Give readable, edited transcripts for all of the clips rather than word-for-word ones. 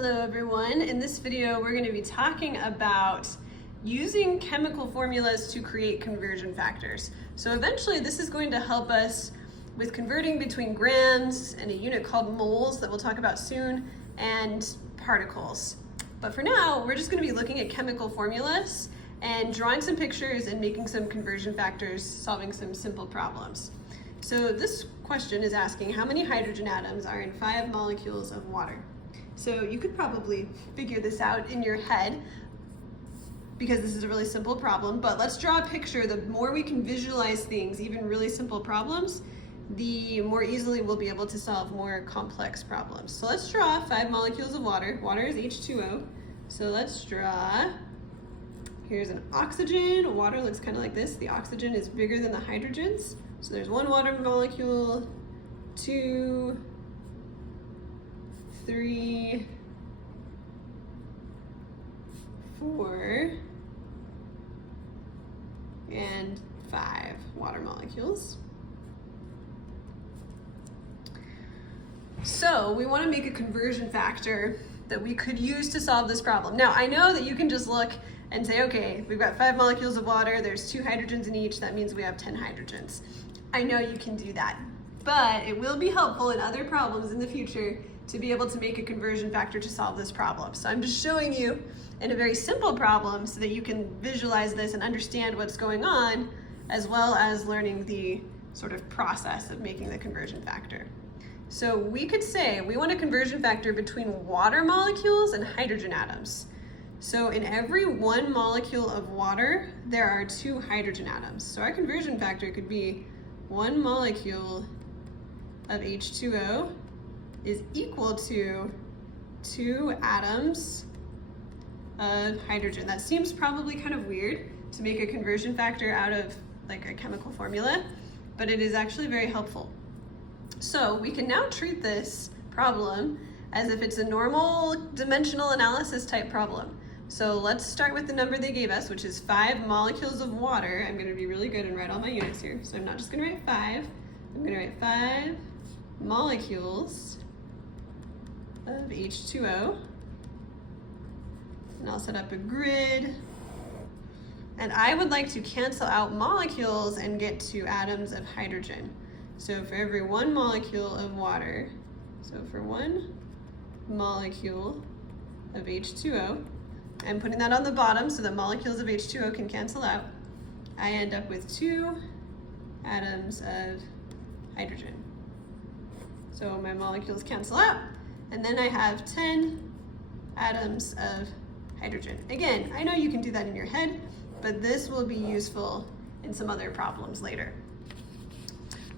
Hello everyone. In this video we're going to be talking about using chemical formulas to create conversion factors. So eventually this is going to help us with converting between grams and a unit called moles that we'll talk about soon and particles. But for now we're just going to be looking at chemical formulas and drawing some pictures and making some conversion factors, solving some simple problems. So this question is asking how many hydrogen atoms are in 5 molecules of water? So you could probably figure this out in your head because this is a really simple problem, but let's draw a picture. The more we can visualize things, even really simple problems, the more easily we'll be able to solve more complex problems. So let's draw 5 molecules of water. Water is H2O. So let's draw, here's an oxygen. Water looks kind of like this. The oxygen is bigger than the hydrogens. So there's 1 water molecule, 2, 3, 4, and 5 water molecules. So we want to make a conversion factor that we could use to solve this problem. Now I know that you can just look and say, okay, we've got 5 molecules of water, there's 2 hydrogens in each, that means we have 10 hydrogens. I know you can do that, but it will be helpful in other problems in the future to be able to make a conversion factor to solve this problem. So I'm just showing you in a very simple problem so that you can visualize this and understand what's going on, as well as learning the sort of process of making the conversion factor. So we could say we want a conversion factor between water molecules and hydrogen atoms. So in every 1 molecule of water, there are 2 hydrogen atoms. So our conversion factor could be 1 molecule of H2O is equal to 2 atoms of hydrogen. That seems probably kind of weird to make a conversion factor out of like a chemical formula, but it is actually very helpful. So we can now treat this problem as if it's a normal dimensional analysis type problem. So let's start with the number they gave us, which is 5 molecules of water. I'm going to be really good and write all my units here. So I'm not just going to write 5. I'm going to write 5 molecules of H2O. And I'll set up a grid. And I would like to cancel out molecules and get to atoms of hydrogen. So for every 1 molecule of water, so for 1 molecule of H2O, I'm putting that on the bottom so that molecules of H2O can cancel out, I end up with 2 atoms of hydrogen. So my molecules cancel out, and then I have 10 atoms of hydrogen. Again, I know you can do that in your head, but this will be useful in some other problems later.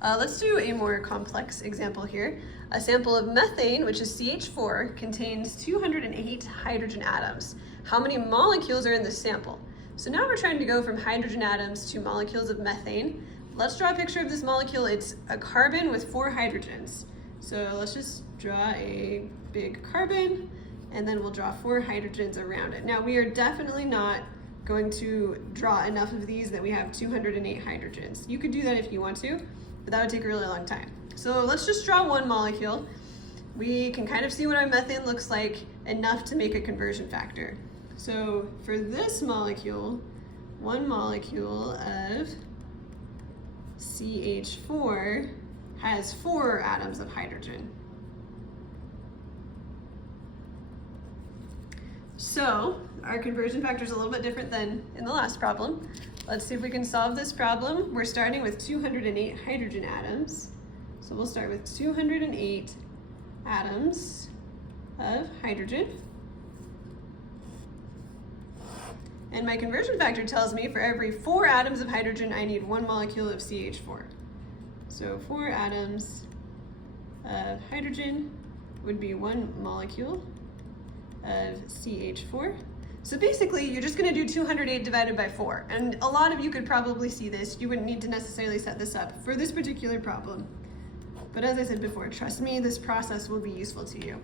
Let's do a more complex example here. A sample of methane, which is CH4, contains 208 hydrogen atoms. How many molecules are in this sample? So now we're trying to go from hydrogen atoms to molecules of methane. Let's draw a picture of this molecule. It's a carbon with 4 hydrogens. So let's just draw a big carbon, and then we'll draw 4 hydrogens around it. Now we are definitely not going to draw enough of these that we have 208 hydrogens. You could do that if you want to, but that would take a really long time. So let's just draw 1 molecule. We can kind of see what our methane looks like, enough to make a conversion factor. So for this molecule, 1 molecule of CH4 has 4 atoms of hydrogen. So our conversion factor is a little bit different than in the last problem. Let's see if we can solve this problem. We're starting with 208 hydrogen atoms. So we'll start with 208 atoms of hydrogen. And my conversion factor tells me for every 4 atoms of hydrogen, I need 1 molecule of CH4. So 4 atoms of hydrogen would be 1 molecule of CH4. So basically, you're just going to do 208 divided by 4. And a lot of you could probably see this. You wouldn't need to necessarily set this up for this particular problem. But as I said before, trust me, this process will be useful to you.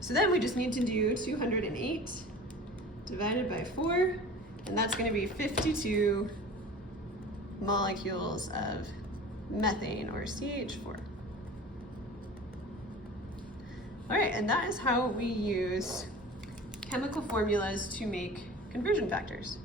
So then we just need to do 208 divided by 4, and that's going to be 52 molecules of methane, or CH4. All right, and that is how we use chemical formulas to make conversion factors.